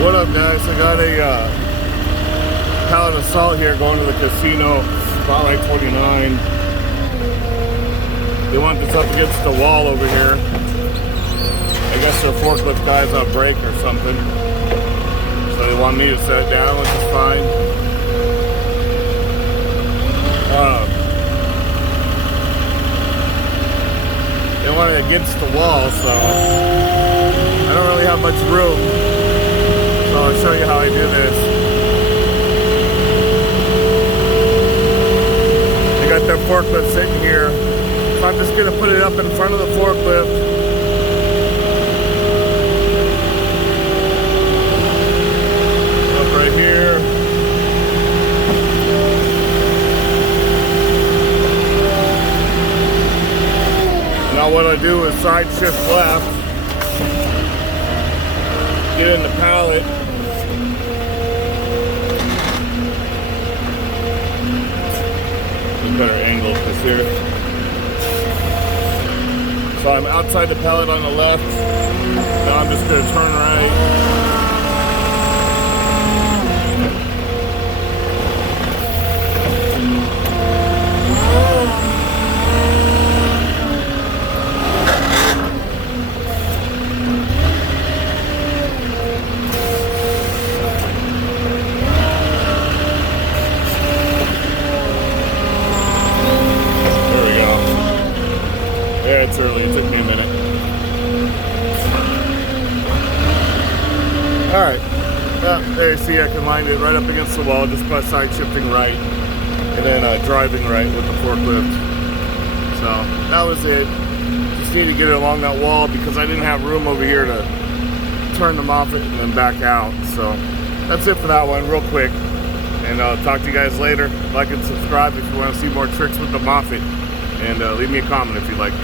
What up, guys? I got a pallet of salt here going to the casino, Spotlight 29. They want this up against the wall over here. I guess their forklift guy's on break or something. So they want me to set it down, which is fine. They want it against the wall, so I don't really have much room. So I'll show you how I do this. I got their forklift sitting here. So I'm just gonna put it up in front of the forklift. Up right here. Now what I do is side shift left. Get in the pallet. Better angle this here. So I'm outside the pallet on the left. Now I'm just going to turn right. It's early, it took me a minute. Alright, there you see I can line it right up against the wall just by side shifting right and then driving right with the forklift. So that was it. Just need to get it along that wall because I didn't have room over here to turn the Moffett and then back out. So that's it for that one, real quick. And I'll talk to you guys later. Like and subscribe if you want to see more tricks with the Moffett. And leave me a comment if you like.